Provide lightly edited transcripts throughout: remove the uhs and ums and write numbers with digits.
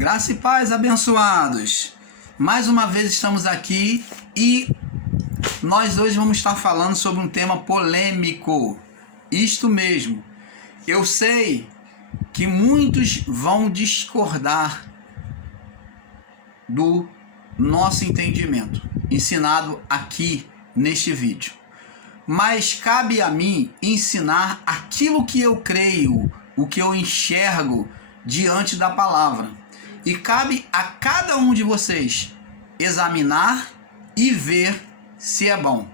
Graça e paz, abençoados. Mais uma vez estamos aqui e nós hoje vamos estar falando sobre um tema polêmico. Isto mesmo. Eu sei que muitos vão discordar do nosso entendimento ensinado aqui neste vídeo. Mas cabe a mim ensinar aquilo que eu creio, o que eu enxergo diante da palavra. E cabe a cada um de vocês examinar e ver se é bom.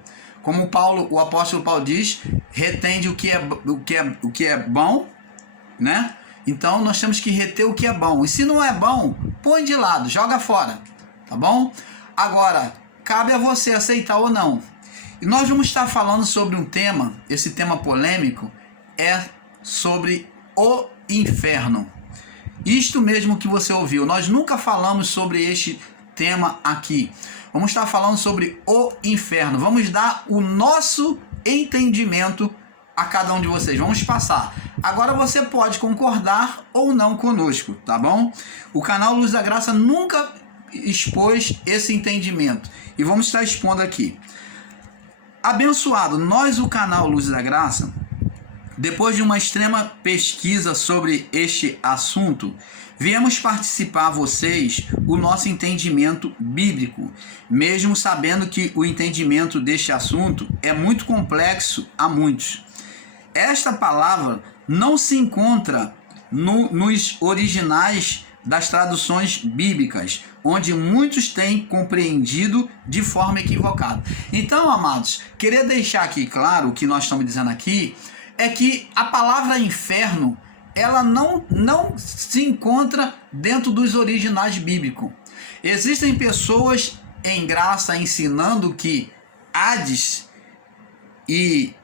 Como o apóstolo Paulo diz, retende o que é bom, né? Então nós temos que reter o que é bom. E se não é bom, põe de lado, joga fora, tá bom? Agora, cabe a você aceitar ou não. E nós vamos estar falando sobre um tema, esse tema polêmico é sobre o inferno. Isto mesmo que você ouviu, nós nunca falamos sobre este tema aqui. Vamos estar falando sobre o inferno. Vamos dar o nosso entendimento a cada um de vocês. Vamos passar. Agora você pode concordar ou não conosco, tá bom? O canal Luz da Graça nunca expôs esse entendimento. E vamos estar expondo aqui. Abençoado, nós, o canal Luz da Graça, depois de uma extrema pesquisa sobre este assunto, viemos participar a vocês o nosso entendimento bíblico, mesmo sabendo que o entendimento deste assunto é muito complexo a muitos. Esta palavra não se encontra nos originais das traduções bíblicas, onde muitos têm compreendido de forma equivocada. Então, amados, queria deixar aqui claro o que nós estamos dizendo aqui, é que a palavra inferno, ela não se encontra dentro dos originais bíblicos. Existem pessoas em graça ensinando que Hades e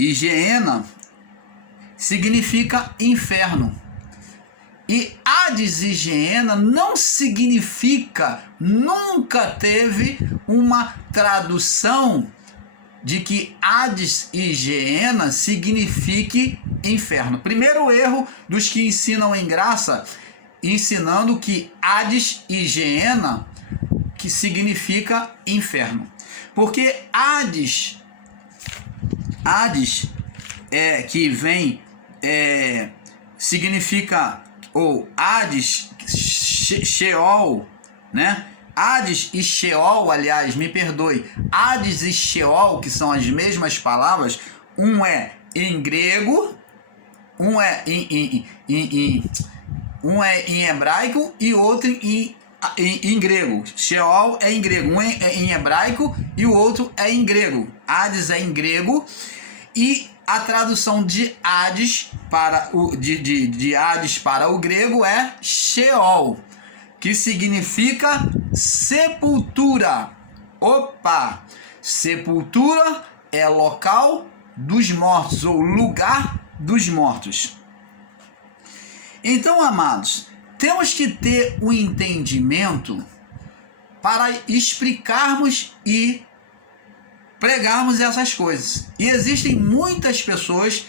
Geena significa inferno. E Hades e Geena não significa, nunca teve uma tradução de que Hades e Geena signifique inferno. Primeiro erro dos que ensinam em graça, ensinando que Hades e Geena que significa inferno. Porque Hades que vem significa, ou Hades, Sheol, né? Hades e Sheol, aliás, me perdoe, Hades e Sheol, que são as mesmas palavras, um é em grego, um é em hebraico e outro em grego. Sheol é em grego, um é em hebraico e o outro é em grego. Hades é em grego e a tradução de Hades de Hades para o grego é Sheol, que significa sepultura. Opa! Sepultura é local dos mortos ou lugar dos mortos. Então, amados, temos que ter o entendimento para explicarmos e pregarmos essas coisas. E existem muitas pessoas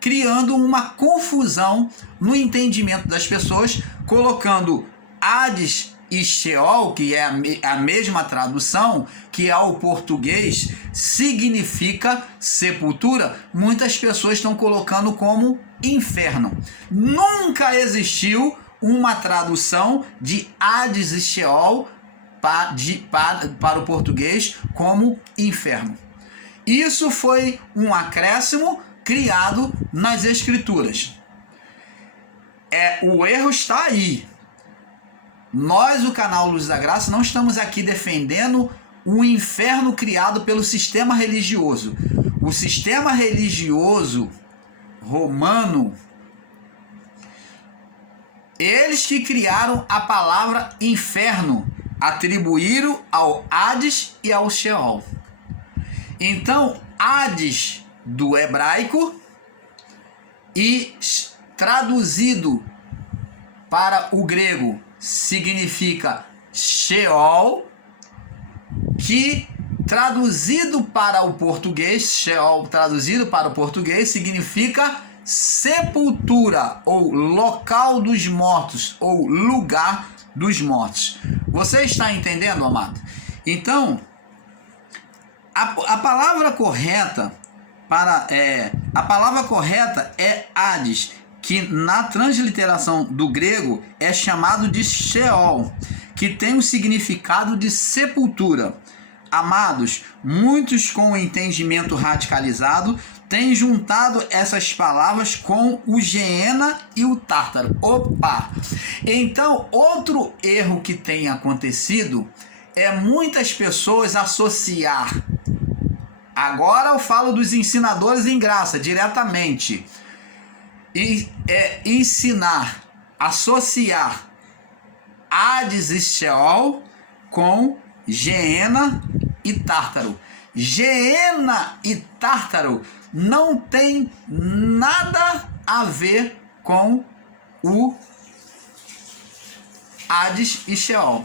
criando uma confusão no entendimento das pessoas, colocando Hades e Sheol, que é a mesma tradução, que ao português significa sepultura, muitas pessoas estão colocando como inferno. Nunca existiu uma tradução de Hades e Sheol para o português como inferno. Isso foi um acréscimo criado nas Escrituras. O erro está aí. Nós, o canal Luz da Graça, não estamos aqui defendendo o inferno criado pelo sistema religioso. O sistema religioso romano, eles que criaram a palavra inferno, atribuíram ao Hades e ao Sheol. Então, Hades do hebraico e traduzido para o grego significa Sheol, que traduzido para o português, Sheol traduzido para o português significa sepultura ou local dos mortos ou lugar dos mortos. Você está entendendo, amado? Então, a palavra correta é Hades, que na transliteração do grego é chamado de Sheol, que tem o significado de sepultura. Amados, muitos com o entendimento radicalizado têm juntado essas palavras com o Geena e o Tártaro. Opa! Então, outro erro que tem acontecido é muitas pessoas associar. Agora eu falo dos ensinadores em graça, diretamente. Ensinar, associar Hades e Sheol com Geena e Tártaro. Geena e Tártaro não tem nada a ver com o Hades e Sheol.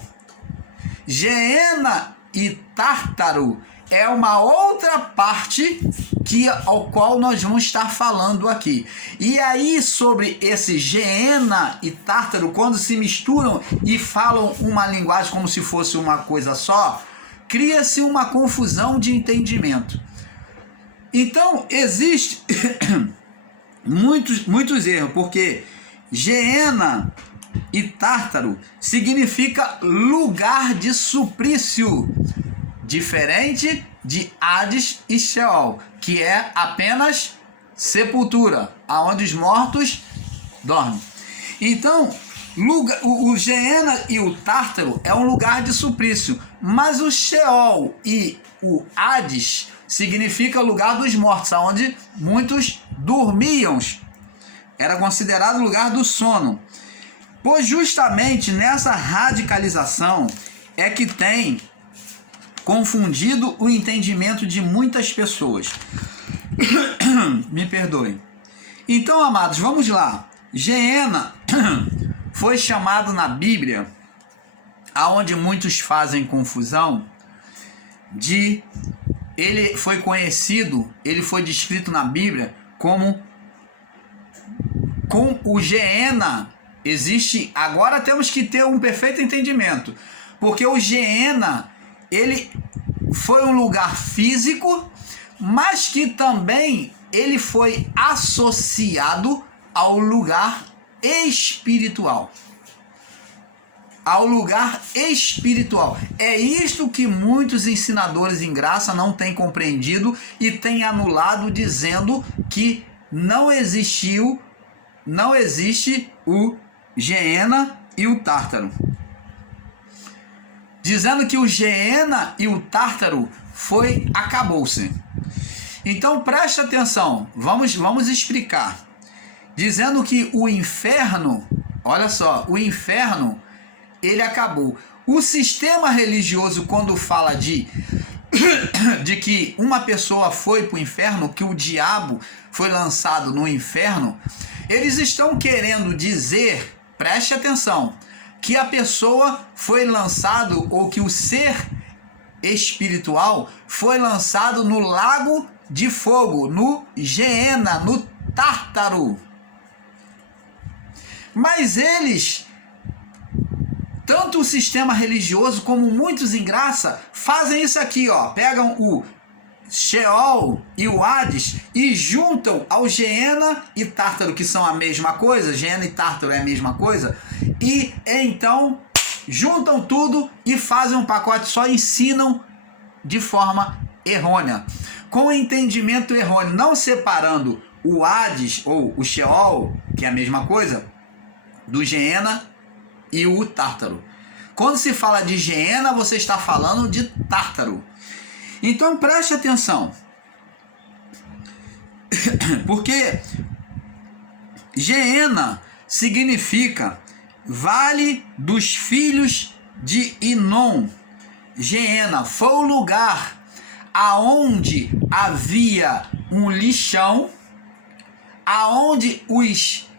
Geena e Tártaro é uma outra parte ao qual nós vamos estar falando aqui. E aí, sobre esse Geena e Tártaro, quando se misturam e falam uma linguagem como se fosse uma coisa só, cria-se uma confusão de entendimento. Então, existe muitos erros, porque Geena e Tártaro significa lugar de suplício, diferente de Hades e Sheol, que é apenas sepultura, aonde os mortos dormem. Então, o Geena e o Tártaro é um lugar de suplício, mas o Sheol e o Hades significa lugar dos mortos, aonde muitos dormiam. Era considerado lugar do sono. Pois justamente nessa radicalização é que tem confundido o entendimento de muitas pessoas. Me perdoem. Então, amados, vamos lá. Geena foi chamado na Bíblia, aonde muitos fazem confusão, ele foi conhecido, ele foi descrito na Bíblia como com o Geena. Existe, agora temos que ter um perfeito entendimento, porque o Geena, ele foi um lugar físico, mas que também ele foi associado ao lugar espiritual. Ao lugar espiritual. É isto que muitos ensinadores em graça não têm compreendido e têm anulado, dizendo que não existe o Geena e o Tártaro. Dizendo que o Geena e o Tártaro acabou-se. Então preste atenção, vamos explicar. Dizendo que o inferno, olha só, o inferno, ele acabou. O sistema religioso, quando fala de que uma pessoa foi para o inferno, que o diabo foi lançado no inferno, eles estão querendo dizer, preste atenção, que a pessoa foi lançado, ou que o ser espiritual foi lançado no lago de fogo, no Geena, no Tártaro. Mas eles, tanto o sistema religioso como muitos em graça, fazem isso aqui, ó, pegam o Sheol e o Hades e juntam ao Geena e Tártaro, que são a mesma coisa, Geena e Tártaro é a mesma coisa, e então juntam tudo e fazem um pacote só, ensinam de forma errônea, com entendimento errôneo, não separando o Hades ou o Sheol, que é a mesma coisa, do Geena e o Tártaro. Quando se fala de Geena, você está falando de Tártaro. Então preste atenção, porque Geena significa Vale dos Filhos de Inom. Geena foi o lugar aonde havia um lixão, aonde os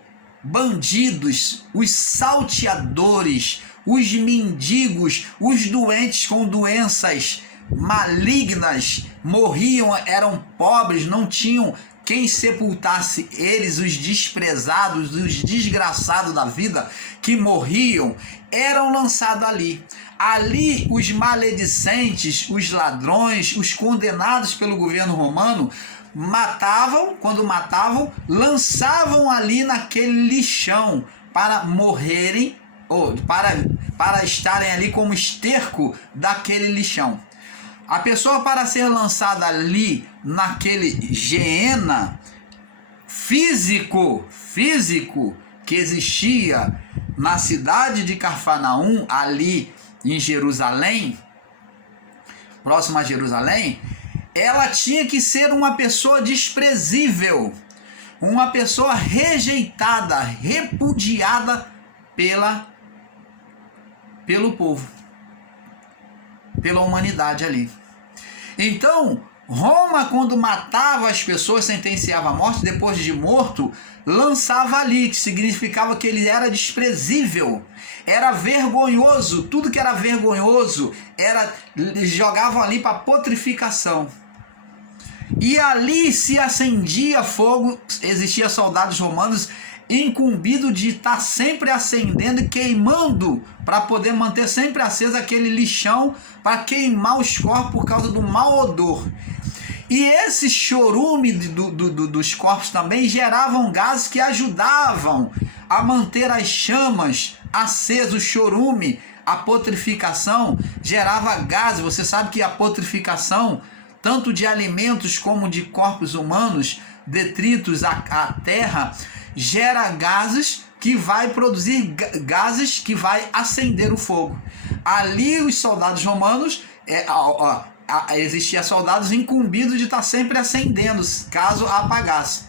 bandidos, os salteadores, os mendigos, os doentes com doenças malignas morriam, eram pobres, não tinham quem sepultasse eles, os desprezados, os desgraçados da vida, que morriam, eram lançados ali. Ali os maledicentes, os ladrões, os condenados pelo governo romano, matavam, quando matavam, lançavam ali naquele lixão para morrerem, ou para estarem ali como esterco daquele lixão. A pessoa, para ser lançada ali naquele Geena físico que existia na cidade de Cafarnaum, ali em Jerusalém, próximo a Jerusalém, ela tinha que ser uma pessoa desprezível, uma pessoa rejeitada, repudiada pelo povo, pela humanidade ali. Então, Roma, quando matava as pessoas, sentenciava à morte, depois de morto, lançava ali, que significava que ele era desprezível, era vergonhoso, tudo que era vergonhoso, jogavam ali para putrificação. E ali se acendia fogo, existia soldados romanos incumbido de estar sempre acendendo e queimando, para poder manter sempre aceso aquele lixão, para queimar os corpos por causa do mau odor. E esse chorume dos corpos também geravam gases que ajudavam a manter as chamas acesas. O chorume, a putrificação, gerava gases. Você sabe que a putrificação, tanto de alimentos como de corpos humanos, detritos à terra, gera gases que vai produzir gases que vai acender o fogo. Ali os soldados romanos, existia soldados incumbidos de estar sempre acendendo, caso apagasse.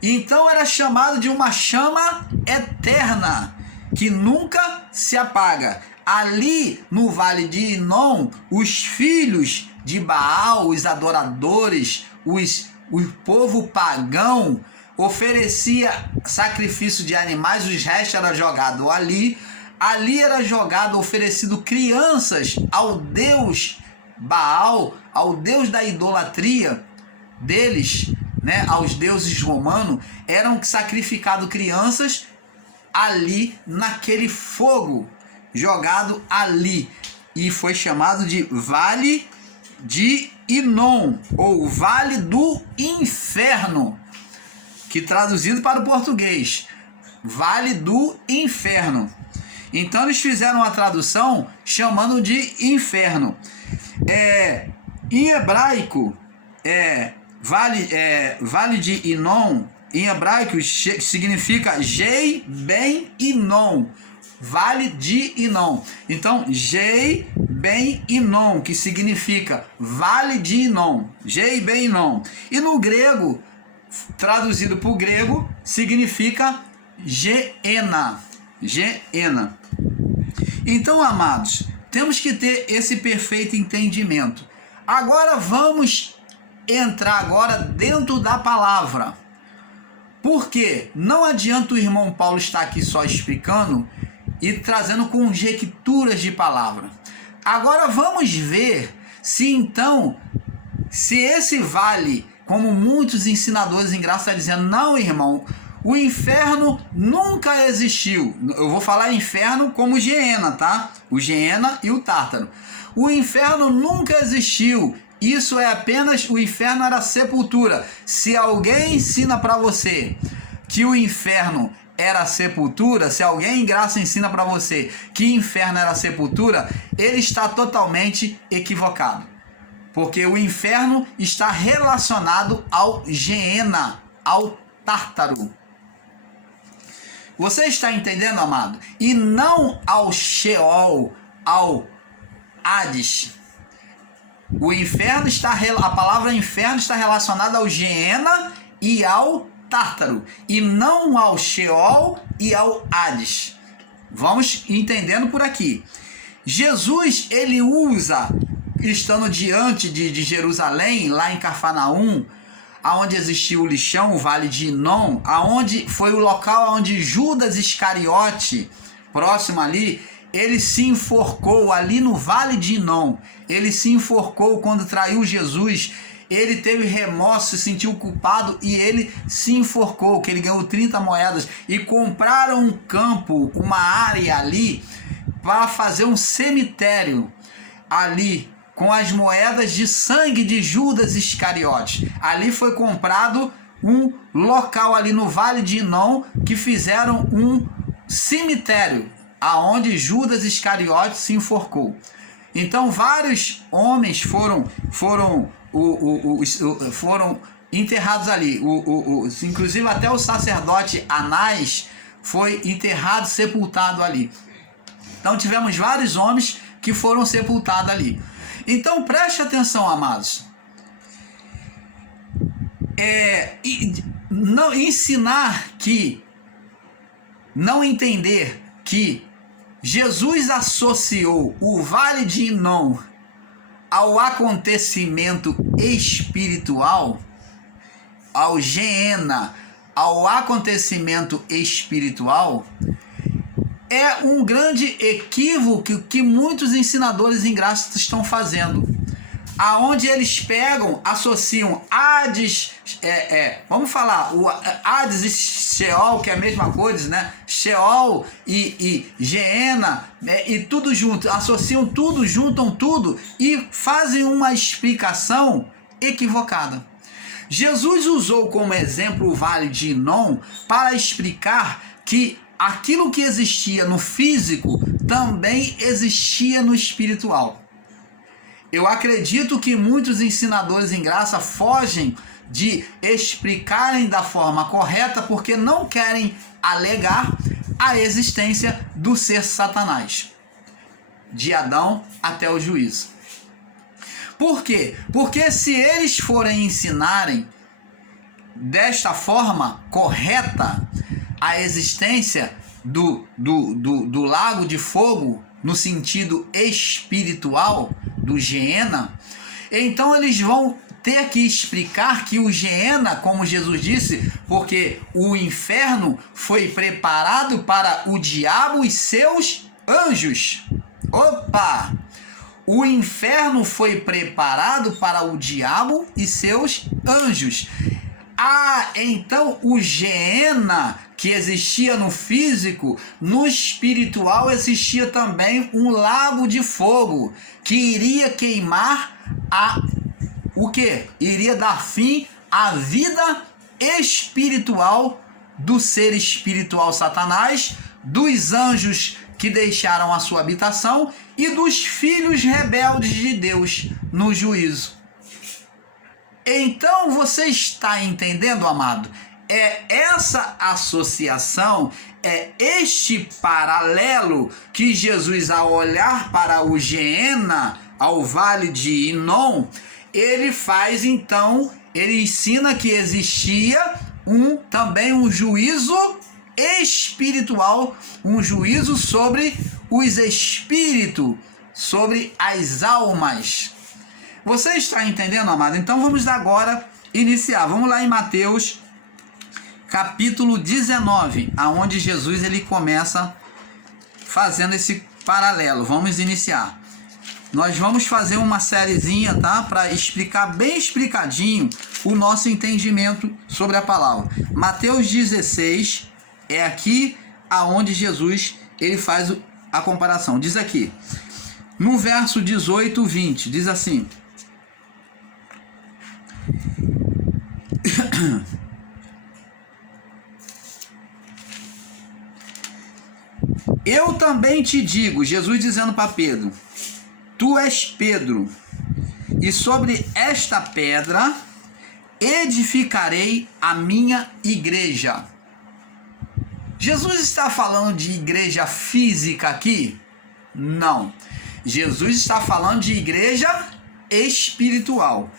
Então era chamado de uma chama eterna, que nunca se apaga. Ali no Vale de Inom, os filhos de Baal, os adoradores, o povo pagão, oferecia sacrifício de animais, os restos era jogado ali era jogado, oferecido crianças ao deus Baal, ao deus da idolatria deles, né, aos deuses romanos, eram sacrificados crianças ali naquele fogo jogado ali, e foi chamado de Vale de Inom, ou Vale do Inferno, que traduzido para o português, Vale do Inferno. Então eles fizeram uma tradução chamando de inferno. Em hebraico, Vale de Inom, em hebraico significa Jei Ben Inom, Vale de Inom. Então, Jei Ben Inom, que significa Vale de Inom, Jei Ben Inom. E no grego, traduzido para o grego, significa Geena. Geena. Então, amados, temos que ter esse perfeito entendimento. Agora vamos entrar agora dentro da palavra. Porque não adianta o irmão Paulo estar aqui só explicando e trazendo conjecturas de palavra. Agora vamos ver se esse vale, como muitos ensinadores em graça estão dizendo, não, irmão, o inferno nunca existiu. Eu vou falar inferno como Geena, tá? O Geena e o Tártaro. O inferno nunca existiu. Isso é apenas, o inferno era sepultura. Se alguém ensina para você que o inferno era sepultura, se alguém em graça ensina para você que inferno era sepultura, ele está totalmente equivocado. Porque o inferno está relacionado ao Geena, ao Tártaro. Você está entendendo, amado? E não ao Sheol, ao Hades. O inferno a palavra inferno está relacionada ao Geena e ao Tártaro, e não ao Sheol e ao Hades. Vamos entendendo por aqui. Jesus, ele usa, estando diante de Jerusalém, lá em Cafarnaum, aonde existiu o lixão, o Vale de Inom, aonde foi o local onde Judas Iscariote, próximo ali, ele se enforcou ali no Vale de Inom. Ele se enforcou quando traiu Jesus. ele teve remorso, se sentiu culpado e ele se enforcou, que ele ganhou 30 moedas e compraram um campo, uma área ali para fazer um cemitério ali com as moedas de sangue de Judas Iscariotes. Ali foi comprado um local ali no Vale de Inom que fizeram um cemitério aonde Judas Iscariotes se enforcou. Então vários homens foram enterrados ali. Inclusive até o sacerdote Anás foi enterrado, sepultado ali. Então tivemos vários homens que foram sepultados ali. Então preste atenção, amados. Não ensinar que, não entender que Jesus associou o Vale de Inom ao acontecimento espiritual, ao Geena, ao acontecimento espiritual, é um grande equívoco que muitos ensinadores em graça estão fazendo. Aonde eles pegam, associam Hades, vamos falar, o Hades e Sheol, que é a mesma coisa, né? Sheol e Geena, e tudo junto, associam tudo, juntam tudo e fazem uma explicação equivocada. Jesus usou como exemplo o Vale de Inom para explicar que aquilo que existia no físico também existia no espiritual. Eu acredito que muitos ensinadores em graça fogem de explicarem da forma correta porque não querem alegar a existência do ser Satanás, de Adão até o juízo. Por quê? Porque se eles forem ensinarem desta forma correta a existência do lago de fogo no sentido espiritual, do Geena, então eles vão ter que explicar que o Geena, como Jesus disse, porque o inferno foi preparado para o diabo e seus anjos. Opa! O inferno foi preparado para o diabo e seus anjos. Então o Geena que existia no físico, no espiritual existia também um lago de fogo que iria queimar o quê? Iria dar fim à vida espiritual do ser espiritual Satanás, dos anjos que deixaram a sua habitação e dos filhos rebeldes de Deus no juízo. Então você está entendendo, amado? É essa associação, é este paralelo que Jesus, ao olhar para o Geena, ao Vale de Inom, ele faz então, ele ensina que existia também um juízo espiritual, um juízo sobre os espíritos, sobre as almas. Você está entendendo, amado? Então vamos agora iniciar. Vamos lá em Mateus capítulo 19, aonde Jesus ele começa fazendo esse paralelo. Vamos iniciar. Nós vamos fazer uma sériezinha, tá? Para explicar bem explicadinho o nosso entendimento sobre a palavra. Mateus 16 é aqui aonde Jesus ele faz a comparação. Diz aqui, no verso 18, 20, diz assim: eu também te digo, Jesus dizendo para Pedro, tu és Pedro, e sobre esta pedra edificarei a minha igreja. Jesus está falando de igreja física aqui? Não. Jesus está falando de igreja espiritual.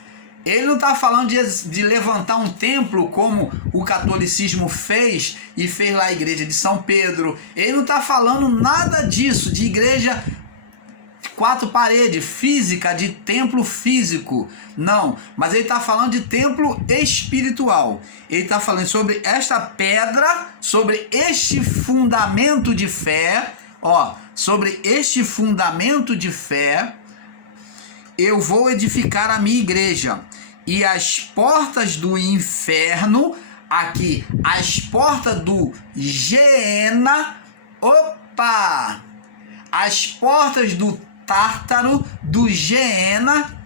Ele não está falando de levantar um templo como o catolicismo fez e fez lá a igreja de São Pedro. Ele não está falando nada disso, de igreja quatro paredes, física, de templo físico. Não, mas ele está falando de templo espiritual. Ele está falando sobre esta pedra, sobre este fundamento de fé. Sobre este fundamento de fé, eu vou edificar a minha igreja, e as portas do inferno, aqui, as portas do Geena, opa! As portas do Tártaro, do Geena,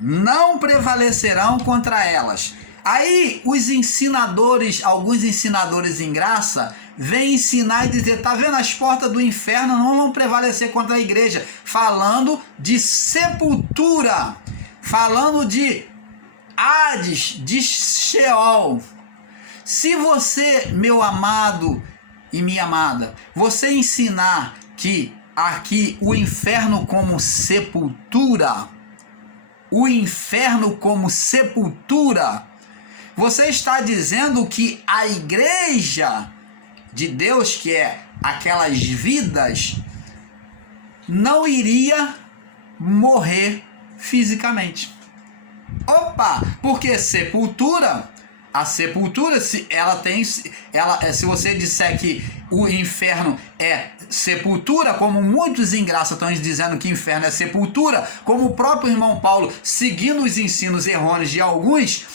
não prevalecerão contra elas. Aí os ensinadores, alguns ensinadores em graça, vêm ensinar e dizer, tá vendo, as portas do inferno não vão prevalecer contra a igreja, falando de sepultura, falando de Hades, de Sheol. Se você, meu amado e minha amada, você ensinar que aqui o inferno como sepultura, o inferno como sepultura, você está dizendo que a igreja de Deus, que é aquelas vidas, não iria morrer fisicamente. Opa, porque sepultura, a sepultura, se você disser que o inferno é sepultura, como muitos em graça estão dizendo que inferno é sepultura, como o próprio irmão Paulo, seguindo os ensinos errôneos de alguns,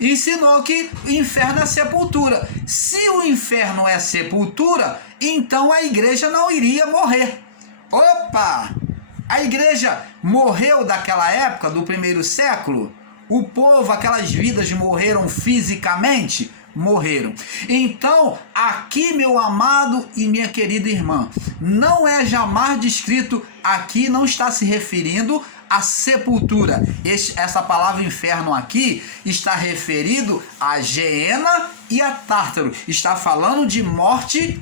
ensinou que o inferno é sepultura. Se o inferno é sepultura, então a igreja não iria morrer. Opa! A igreja morreu daquela época, do primeiro século? O povo, aquelas vidas morreram fisicamente? Morreram. Então, aqui, meu amado e minha querida irmã, não é jamais descrito, aqui não está se referindo à sepultura. Essa palavra inferno aqui está referido a Geena e a Tártaro. Está falando de morte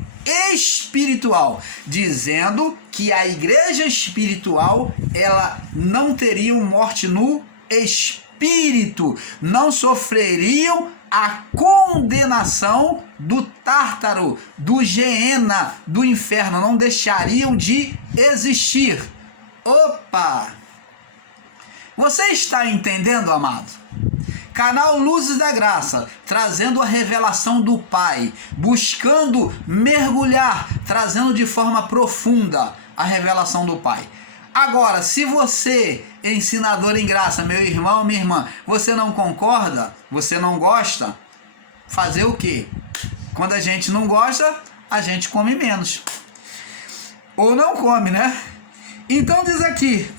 espiritual, dizendo que a igreja espiritual, ela não teria morte no espírito, não sofreriam a condenação do Tártaro, do Geena, do inferno, não deixariam de existir. Opa! Você está entendendo, amado? Canal Luzes da Graça, trazendo a revelação do Pai, buscando mergulhar, trazendo de forma profunda a revelação do Pai. Agora, se você, ensinador em graça, meu irmão, minha irmã, você não concorda, você não gosta, fazer o quê? Quando a gente não gosta, a gente come menos. Ou não come, né? Então diz aqui,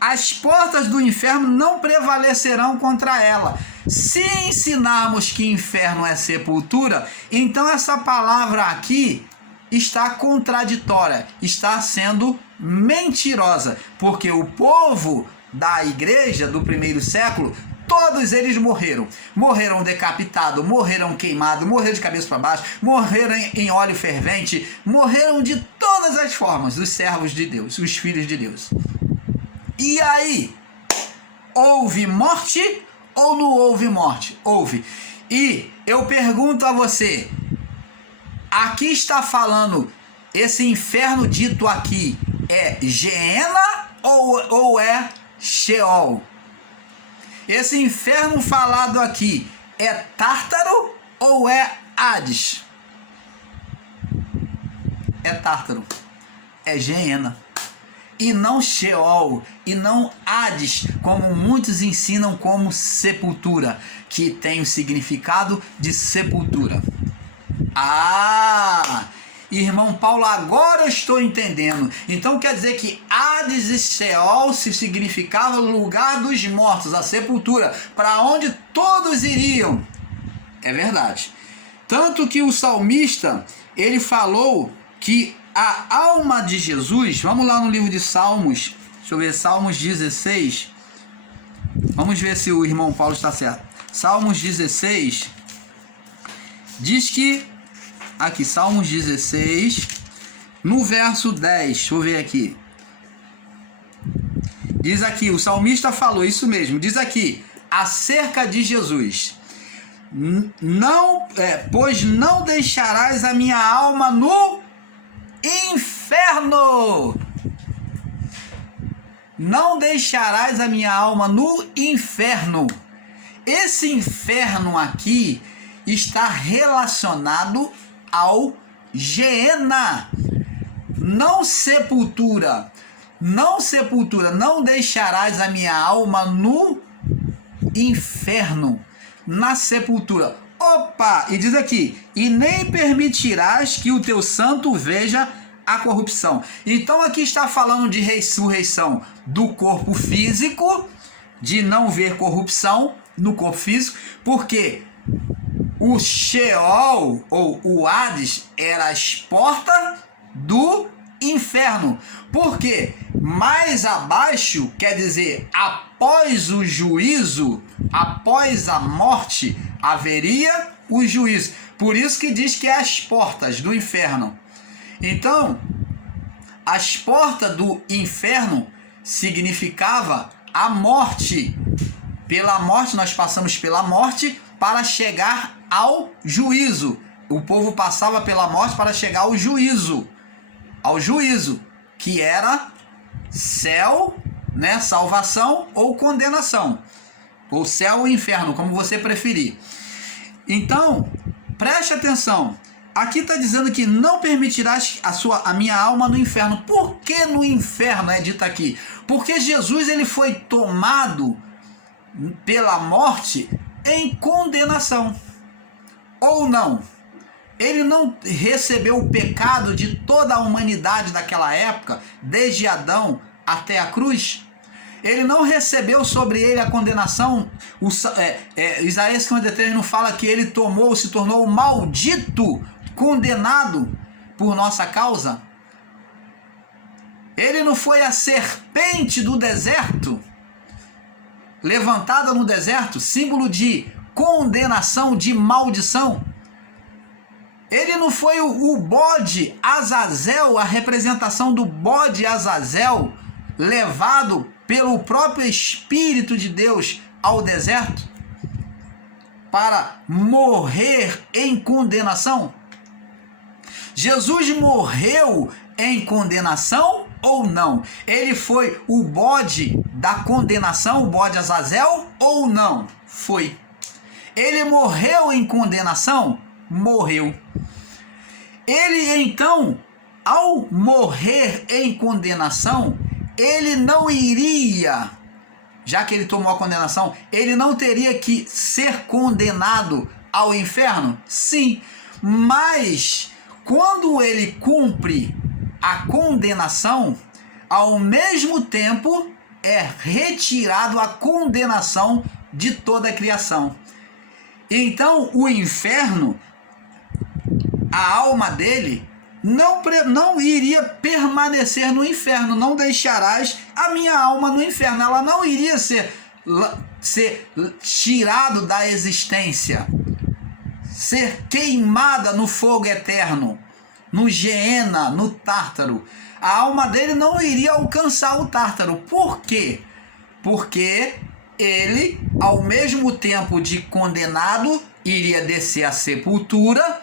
as portas do inferno não prevalecerão contra ela. Se ensinarmos que inferno é sepultura, então essa palavra aqui está contraditória, está sendo mentirosa, porque o povo da igreja do primeiro século, todos eles morreram. Morreram decapitados, morreram queimados, morreram de cabeça para baixo, morreram em óleo fervente, morreram de todas as formas, os servos de Deus, os filhos de Deus. E aí, houve morte ou não houve morte? Houve. E eu pergunto a você, aqui está falando, esse inferno dito aqui é Geena ou é Sheol? Esse inferno falado aqui é Tártaro ou é Hades? É Tártaro, é Geena. E não Sheol, e não Hades, como muitos ensinam como sepultura, que tem o significado de sepultura. Ah, irmão Paulo, agora eu estou entendendo. Então quer dizer que Hades e Sheol se significava lugar dos mortos, a sepultura, para onde todos iriam. É verdade. Tanto que o salmista, ele falou que a alma de Jesus, vamos lá no livro de Salmos, deixa eu ver, Salmos 16, vamos ver se o irmão Paulo está certo. Salmos 16, diz que, aqui, Salmos 16, no verso 10, deixa eu ver aqui, diz aqui, o salmista falou isso mesmo, diz aqui, acerca de Jesus, pois não deixarás a minha alma no inferno. Não deixarás a minha alma no inferno. Esse inferno aqui está relacionado ao Geena, não sepultura. não sepultura, não deixarás a minha alma no inferno, na sepultura. Opa! E diz aqui, e nem permitirás que o teu santo veja a corrupção. Então aqui está falando de ressurreição do corpo físico, de não ver corrupção no corpo físico, porque o Sheol, ou o Hades, era as portas do inferno. Porque mais abaixo, quer dizer, após o juízo, após a morte, haveria o juízo. Por isso que diz que é as portas do inferno. Então, as portas do inferno significava a morte. Pela morte, nós passamos pela morte para chegar ao juízo. O povo passava pela morte para chegar ao juízo. Ao juízo, que era céu, né, salvação ou condenação. Ou céu ou inferno, como você preferir. Então, preste atenção. Aqui está dizendo que não permitirás a minha alma no inferno. Por que no inferno é dito aqui? Porque Jesus ele foi tomado pela morte em condenação. Ou não? Ele não recebeu o pecado de toda a humanidade daquela época, desde Adão até a cruz? Ele não recebeu sobre ele a condenação. Isaías 53 não fala que ele se tornou maldito, condenado por nossa causa? Ele não foi a serpente do deserto, levantada no deserto, símbolo de condenação, de maldição? Ele não foi o bode Azazel, a representação do bode Azazel, levado pelo próprio Espírito de Deus ao deserto para morrer em condenação? Jesus morreu em condenação ou não? Ele foi o bode da condenação, o bode Azazel, ou não? Foi. Ele morreu em condenação? Morreu. Ele então, ao morrer em condenação, ele não iria, já que ele tomou a condenação, ele não teria que ser condenado ao inferno? Sim, mas quando ele cumpre a condenação, ao mesmo tempo é retirado a condenação de toda a criação. Então o inferno, a alma dele não iria permanecer no inferno. Não deixarás a minha alma no inferno. Ela não iria ser tirado da existência, ser queimada no fogo eterno, no Geena, no Tártaro. A alma dele não iria alcançar o Tártaro. Por quê? Porque ele, ao mesmo tempo de condenado, iria descer à sepultura,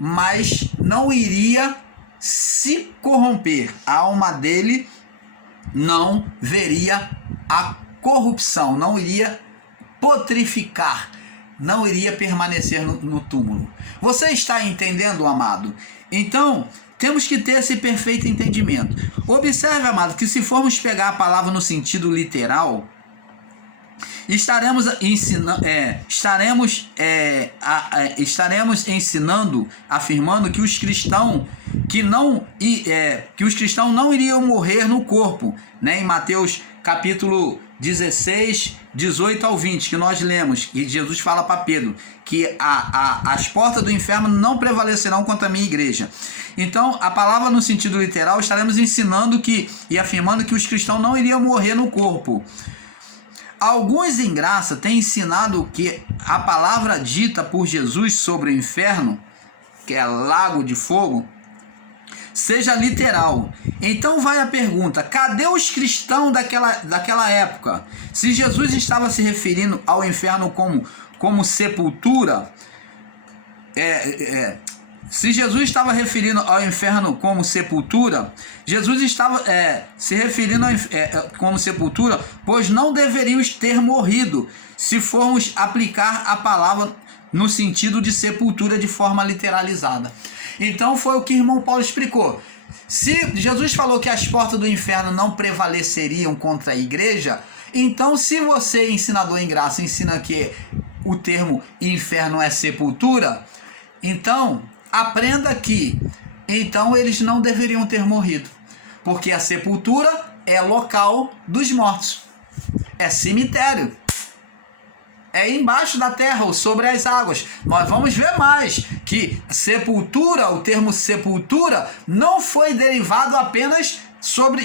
mas não iria se corromper. A alma dele não veria a corrupção, não iria putrificar, não iria permanecer no túmulo. Você está entendendo, amado? Então, temos que ter esse perfeito entendimento. Observe, amado, que se formos pegar a palavra no sentido literal, estaremos ensinando, afirmando que os cristãos não iriam morrer no corpo, né? Em Mateus capítulo 16, 18 ao 20, que nós lemos, que Jesus fala para Pedro que as portas do inferno não prevalecerão contra a minha igreja. Então, a palavra no sentido literal, estaremos ensinando e afirmando que os cristãos não iriam morrer no corpo. Alguns em graça têm ensinado que a palavra dita por Jesus sobre o inferno, que é lago de fogo, seja literal. Então vai a pergunta: cadê os cristãos daquela época? Se Jesus estava se referindo ao inferno como sepultura, se Jesus estava referindo ao inferno como sepultura, Jesus estava se referindo como sepultura, pois não deveríamos ter morrido, se formos aplicar a palavra no sentido de sepultura de forma literalizada. Então foi o que o irmão Paulo explicou. Se Jesus falou que as portas do inferno não prevaleceriam contra a igreja, então se você, ensinador em graça, ensina que o termo inferno é sepultura, então aprenda que então eles não deveriam ter morrido, porque a sepultura é local dos mortos, é cemitério, é embaixo da terra ou sobre as águas. Nós vamos ver mais que sepultura, o termo sepultura, não foi derivado apenas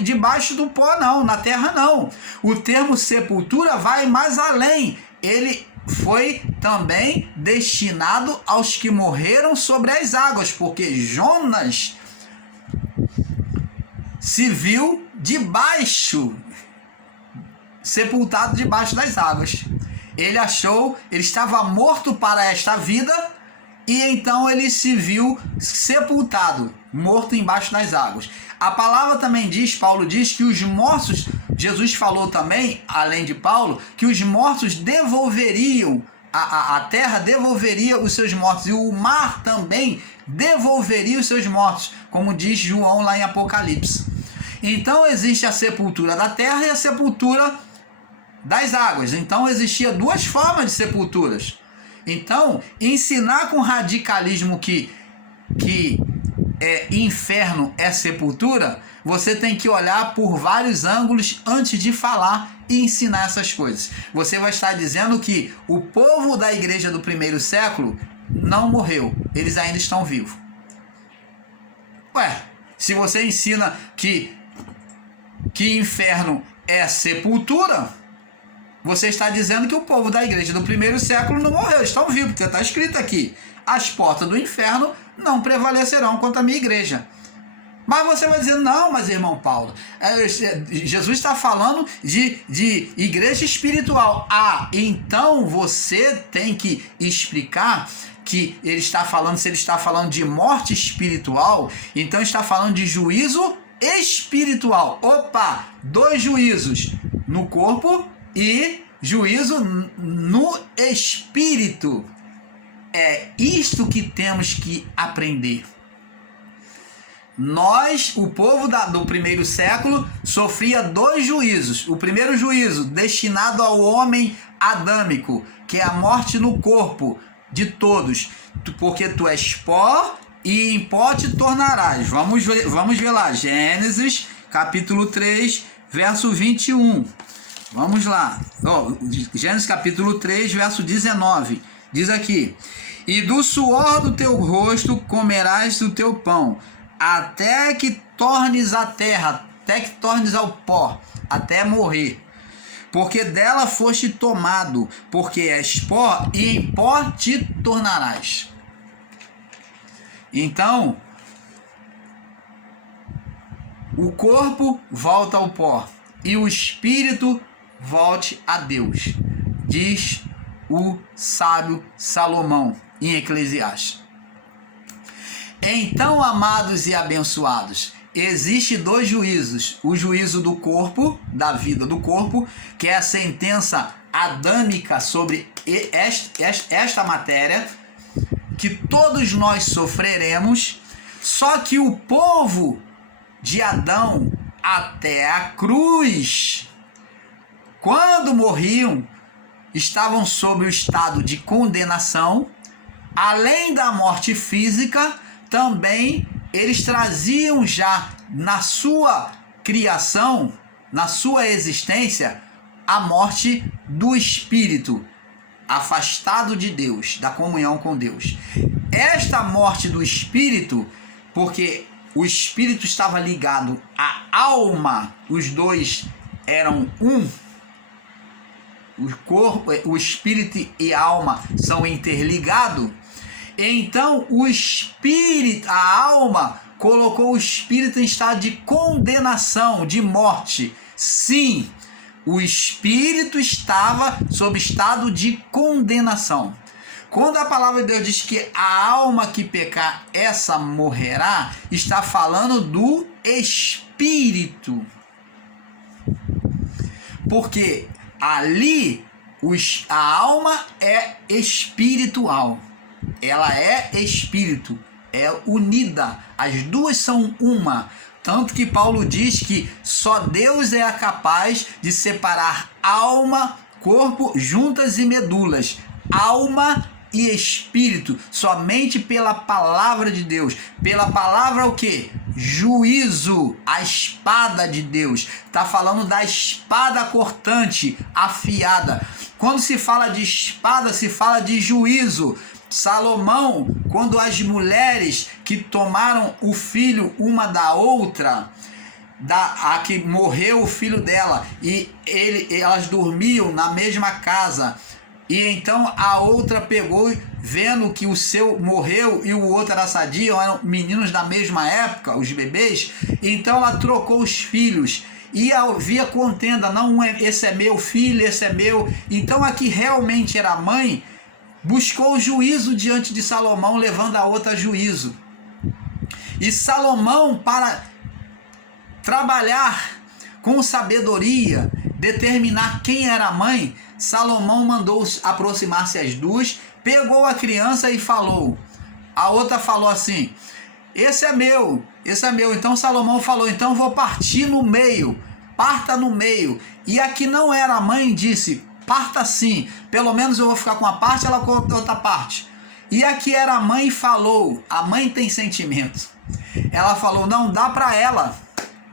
debaixo do pó, não, na terra não. O termo sepultura vai mais além. Ele foi também destinado aos que morreram sobre as águas, porque Jonas se viu sepultado debaixo das águas. Ele estava morto para esta vida, e então ele se viu sepultado, morto embaixo das águas. A palavra também diz, Paulo diz que os mortos, Jesus falou também, além de Paulo, que os mortos devolveriam, a terra devolveria os seus mortos, e o mar também devolveria os seus mortos, como diz João lá em Apocalipse. Então existe a sepultura da terra e a sepultura das águas. Então existia duas formas de sepulturas. Então, ensinar com radicalismo que inferno é sepultura, você tem que olhar por vários ângulos antes de falar e ensinar essas coisas. Você vai estar dizendo que o povo da igreja do primeiro século não morreu, eles ainda estão vivos. Se você ensina que inferno é sepultura, você está dizendo que o povo da igreja do primeiro século não morreu, estão vivos, porque está escrito aqui: as portas do inferno não prevalecerão contra a minha igreja. Mas você vai dizer: não, mas irmão Paulo, Jesus está falando de igreja espiritual. Então você tem que explicar que ele está falando, se ele está falando de morte espiritual, então está falando de juízo espiritual. Opa, dois juízos: no corpo e juízo no espírito. É isto que temos que aprender. Nós, o povo do primeiro século, sofria dois juízos. O primeiro juízo, destinado ao homem adâmico, que é a morte no corpo de todos, porque tu és pó e em pó te tornarás. Vamos ver lá, Gênesis capítulo 3, verso 21. Vamos lá, Gênesis capítulo 3, verso 19, diz aqui: e do suor do teu rosto comerás o teu pão, até que tornes a terra, até que tornes ao pó, até morrer, porque dela foste tomado, porque és pó e em pó te tornarás. Então, o corpo volta ao pó e o espírito volte a Deus, diz o sábio Salomão em Eclesiastes. Então, amados e abençoados, existe dois juízos: o juízo do corpo, da vida do corpo, que é a sentença adâmica sobre esta matéria, que todos nós sofreremos. Só que o povo de Adão até a cruz, quando morriam, estavam sob o estado de condenação. Além da morte física, também eles traziam já na sua criação, na sua existência, a morte do espírito, afastado de Deus, da comunhão com Deus. Esta morte do espírito, porque o espírito estava ligado à alma, os dois eram um. O corpo, o espírito e a alma são interligados. Então o espírito, a alma, colocou o espírito em estado de condenação, de morte. Sim, o espírito estava sob estado de condenação. Quando a palavra de Deus diz que a alma que pecar, essa morrerá, está falando do espírito. Porque ali a alma é espiritual. Ela é espírito. é unida, as duas são uma. Tanto que Paulo diz que só Deus é capaz de separar alma, corpo, juntas e medulas, alma e espírito, somente pela palavra de Deus. Pela palavra o quê? Juízo, a espada de Deus. Está falando da espada cortante, afiada. Quando se fala de espada, se fala de juízo. Salomão, quando as mulheres que tomaram o filho uma da outra, a que morreu o filho dela, e elas dormiam na mesma casa, e então a outra pegou, vendo que o seu morreu e o outro era sadio, eram meninos da mesma época, os bebês, então ela trocou os filhos. E havia contenda, não, esse é meu filho, esse é meu. Então aqui realmente era a mãe, buscou juízo diante de Salomão, levando a outra a juízo. E Salomão, para trabalhar com sabedoria, determinar quem era a mãe, Salomão mandou aproximar-se as duas, pegou a criança e falou. A outra falou assim: esse é meu, esse é meu. Então Salomão falou: então vou partir no meio, parta no meio. E a que não era a mãe disse: parta sim, pelo menos eu vou ficar com uma parte, ela com outra parte. E a que era a mãe falou, a mãe tem sentimento, ela falou: não, dá para ela,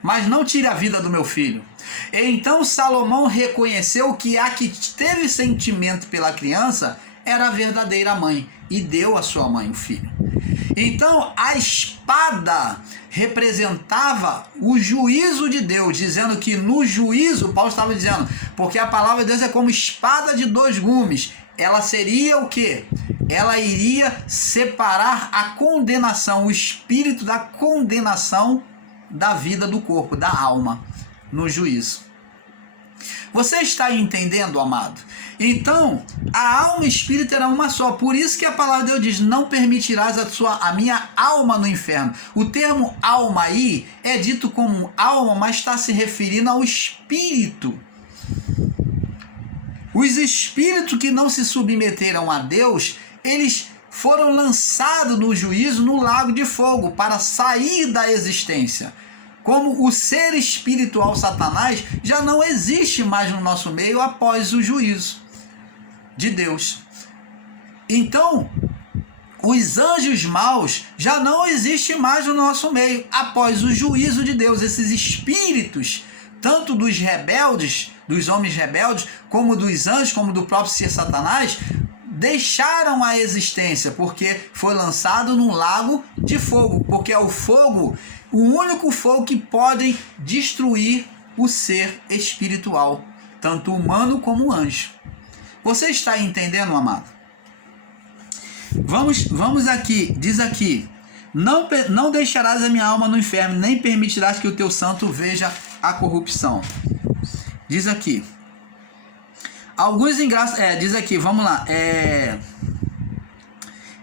mas não tire a vida do meu filho. Então Salomão reconheceu que a que teve sentimento pela criança era a verdadeira mãe, e deu a sua mãe o filho. Então a espada representava o juízo de Deus, dizendo que no juízo, Paulo estava dizendo, porque a palavra de Deus é como espada de dois gumes, ela seria o quê? Ela iria separar a condenação, o espírito da condenação da vida do corpo, da alma, no juízo. Você está entendendo, amado? Então, a alma e o espírito era uma só. Por isso que a palavra de Deus diz: não permitirás a minha alma no inferno. O termo alma aí é dito como alma, mas está se referindo ao espírito. Os espíritos que não se submeteram a Deus, eles foram lançados no juízo no lago de fogo para sair da existência. Como o ser espiritual Satanás já não existe mais no nosso meio após o juízo de Deus. Então, os anjos maus já não existem mais no nosso meio após o juízo de Deus. Esses espíritos, tanto dos rebeldes, dos homens rebeldes, como dos anjos, como do próprio ser Satanás, deixaram a existência, porque foi lançado num lago de fogo, porque é o fogo, o único fogo que pode destruir o ser espiritual, tanto humano como anjo. Você está entendendo, amado? Vamos aqui, diz aqui: não deixarás a minha alma no inferno, nem permitirás que o teu santo veja a corrupção. Diz aqui. Alguns ingratos, diz aqui, vamos lá.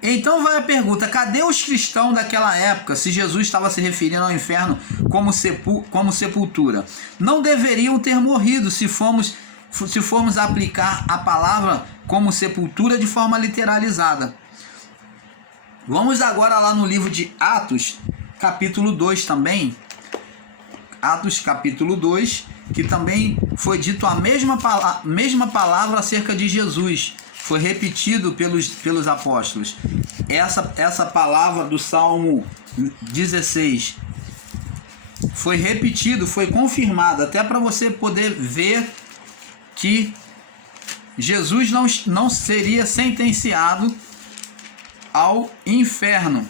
Então vai a pergunta: cadê os cristãos daquela época, se Jesus estava se referindo ao inferno como sepultura? Não deveriam ter morrido se formos aplicar a palavra como sepultura de forma literalizada. Vamos agora lá no livro de Atos, capítulo 2 também. Atos, capítulo 2, que também foi dito a mesma palavra acerca de Jesus. Foi repetido pelos apóstolos. Essa palavra do Salmo 16 foi repetido, foi confirmado, até para você poder ver que Jesus não seria sentenciado ao inferno.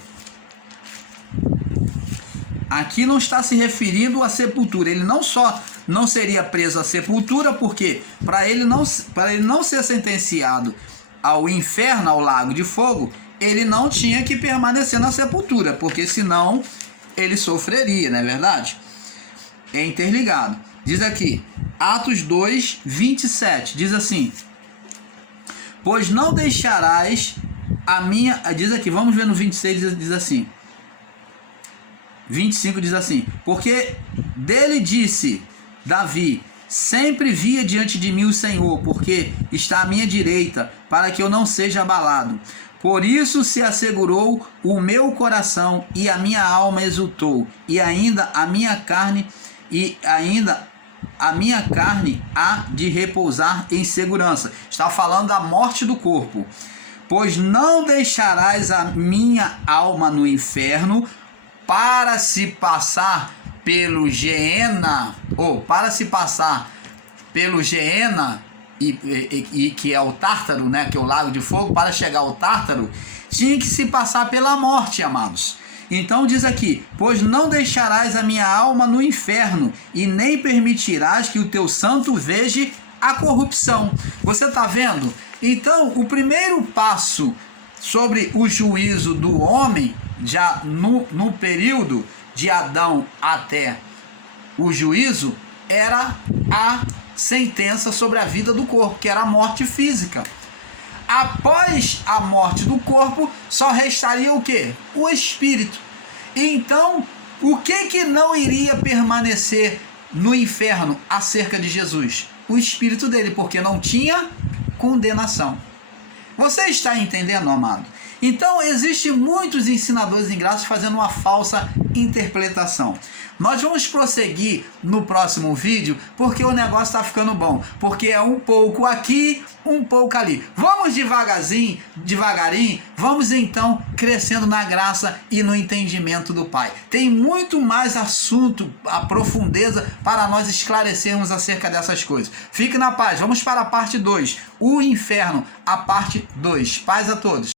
Aqui não está se referindo à sepultura. Ele não só não seria preso à sepultura, porque para ele não ser sentenciado ao inferno, ao lago de fogo, ele não tinha que permanecer na sepultura, porque senão ele sofreria, não é verdade? É interligado. Diz aqui, Atos 2, 27, diz assim: pois não deixarás a minha... Diz aqui, vamos ver no 26, diz assim. 25 diz assim: porque dele disse Davi: sempre via diante de mim o Senhor, porque está à minha direita, para que eu não seja abalado. Por isso se assegurou o meu coração e a minha alma exultou, e ainda a minha carne há de repousar em segurança. Está falando da morte do corpo. Pois não deixarás a minha alma no inferno para se passar pelo Geena, e que é o Tártaro, né, que é o lago de fogo. Para chegar ao Tártaro, tinha que se passar pela morte, amados. Então diz aqui: pois não deixarás a minha alma no inferno, e nem permitirás que o teu santo veja a corrupção. Você está vendo? Então, o primeiro passo sobre o juízo do homem, já no período de Adão até o juízo, era a sentença sobre a vida do corpo, que era a morte física. Após a morte do corpo, só restaria o quê? O espírito. Então, o que não iria permanecer no inferno acerca de Jesus? O espírito dele, porque não tinha condenação. Você está entendendo, amado? Então, existem muitos ensinadores em graça fazendo uma falsa interpretação. Nós vamos prosseguir no próximo vídeo, porque o negócio está ficando bom. Porque é um pouco aqui, um pouco ali. Vamos devagarinho, vamos então crescendo na graça e no entendimento do Pai. Tem muito mais assunto, a profundeza, para nós esclarecermos acerca dessas coisas. Fique na paz, vamos para a parte 2. O inferno, a parte 2. Paz a todos.